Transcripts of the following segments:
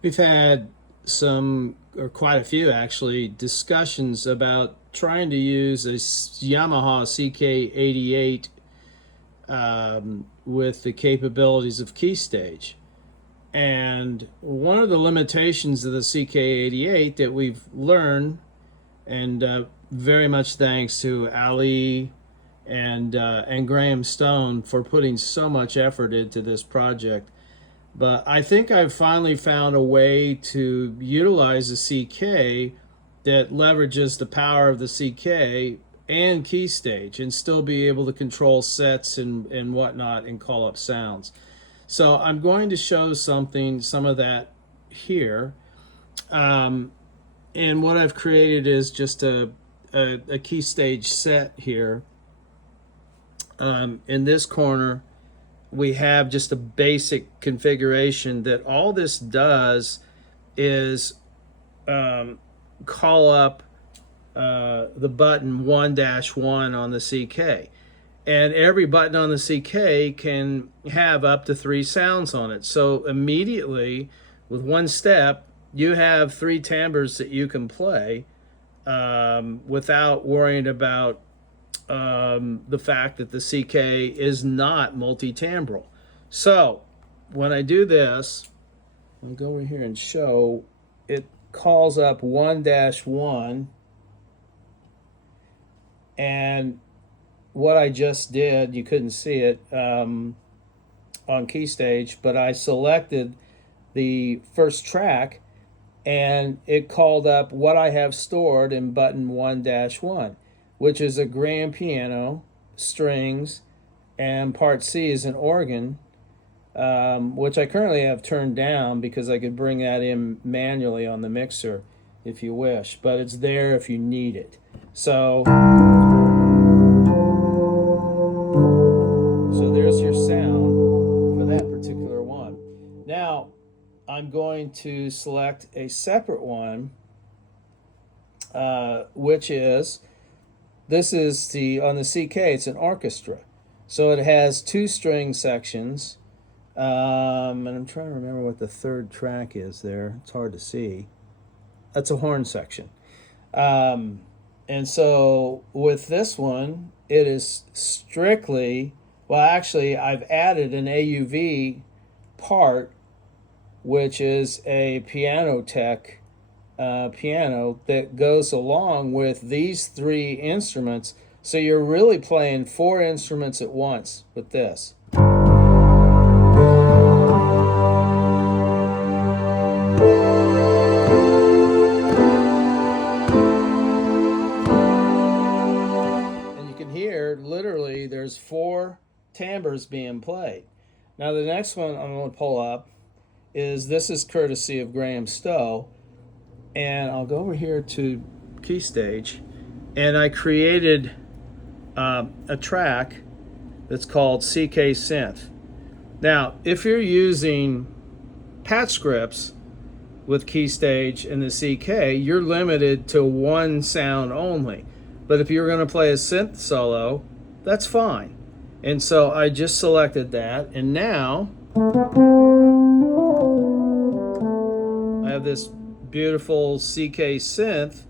We've had some, or quite a few actually, discussions about trying to use a Yamaha CK88 with the capabilities of Keystage. And one of the limitations of the CK88 that we've learned, and very much thanks to Ali and Graham Stone for putting so much effort into this project. But I think I've finally found a way to utilize the CK that leverages the power of the CK and Keystage and still be able to control sets and whatnot and call up sounds. So I'm going to show some of that here. Um, and what I've created is just a Keystage set here. In this corner, we have just a basic configuration that all this does is call up the button 1-1 on the CK. And every button on the CK can have up to 3 sounds on it. So immediately, with one step, you have 3 timbres that you can play without worrying about the fact that the CK is not multi-timbral. So when I do this, I'll go over here and show it calls up 1-1, and what I just did, you couldn't see it on Keystage, but I selected the first track and it called up what I have stored in button 1-1, which is a grand piano, strings, and part C is an organ, which I currently have turned down because I could bring that in manually on the mixer if you wish, but it's there if you need it. So there's your sound for that particular one. Now I'm going to select a separate one, which is, this is on the CK, it's an orchestra. So it has 2 string sections. And I'm trying to remember what the third track is there. It's hard to see. That's a horn section. And so with this one, it is strictly, well, actually, I've added an AUV part, which is a piano tech piano that goes along with these 3 instruments. So you're really playing 4 instruments at once with this. And you can hear literally there's 4 timbres being played. Now the next one I'm going to pull up this is courtesy of Graham Stowe, and I'll go over here to Keystage, and I created a track that's called CK Synth. Now, if you're using patch scripts with Keystage and the CK, you're limited to 1 sound only. But if you're going to play a synth solo, that's fine. And so I just selected that, and now I have this beautiful CK synth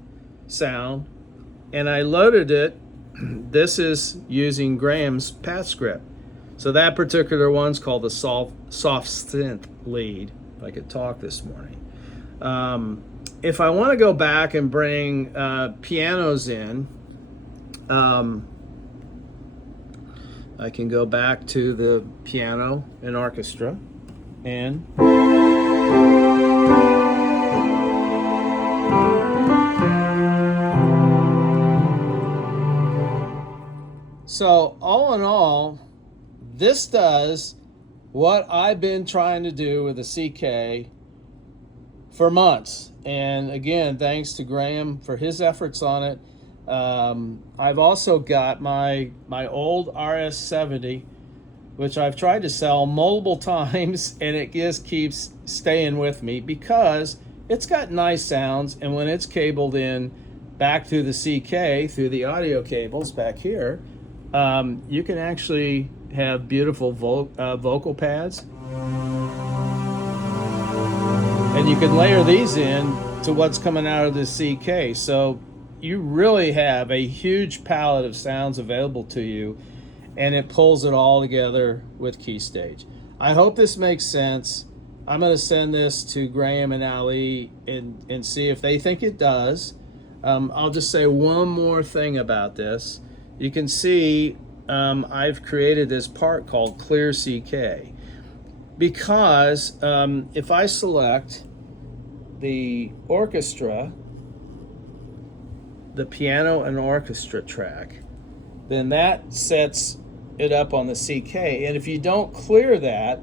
sound, and I loaded it. This is using Graham's patch script. So that particular one's called the soft synth lead, if I could talk this morning. If I want to go back and bring pianos in, I can go back to the piano and orchestra, and so all in all, this does what I've been trying to do with the CK for months. And again, thanks to Graham for his efforts on it. I've also got my old RS-70, which I've tried to sell multiple times, and it just keeps staying with me because it's got nice sounds, and when it's cabled in back through the CK, through the audio cables back here, you can actually have beautiful vocal pads. And you can layer these in to what's coming out of the CK. So you really have a huge palette of sounds available to you, and it pulls it all together with Keystage. I hope this makes sense. I'm going to send this to Graham and Ali and see if they think it does. I'll just say one more thing about this. You can see I've created this part called Clear CK, because if I select the orchestra, the piano and orchestra track, then that sets it up on the CK. And if you don't clear that,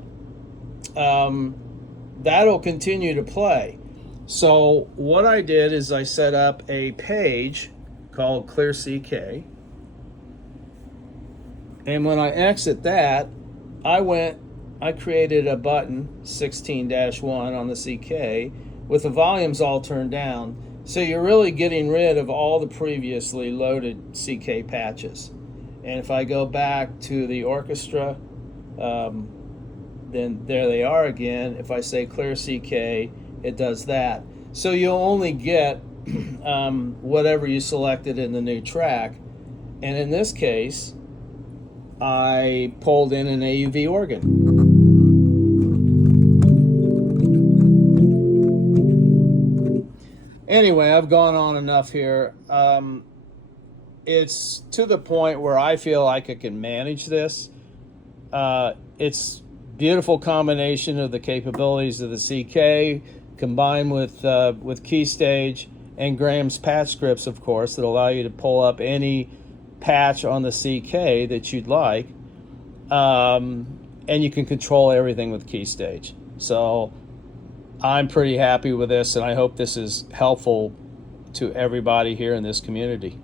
that'll continue to play. So what I did is I set up a page called Clear CK. And when I exit that, I created a button, 16-1 on the CK, with the volumes all turned down. So you're really getting rid of all the previously loaded CK patches. And if I go back to the orchestra, then there they are again. If I say Clear CK, it does that. So you'll only get whatever you selected in the new track. And in this case, I pulled in an AUV organ. Anyway, I've gone on enough here. It's to the point where I feel like I can manage this. It's beautiful combination of the capabilities of the CK combined with Keystage and Graham's patch scripts, of course, that allow you to pull up any patch on the CK that you'd like. And you can control everything with Keystage. So I'm pretty happy with this, and I hope this is helpful to everybody here in this community.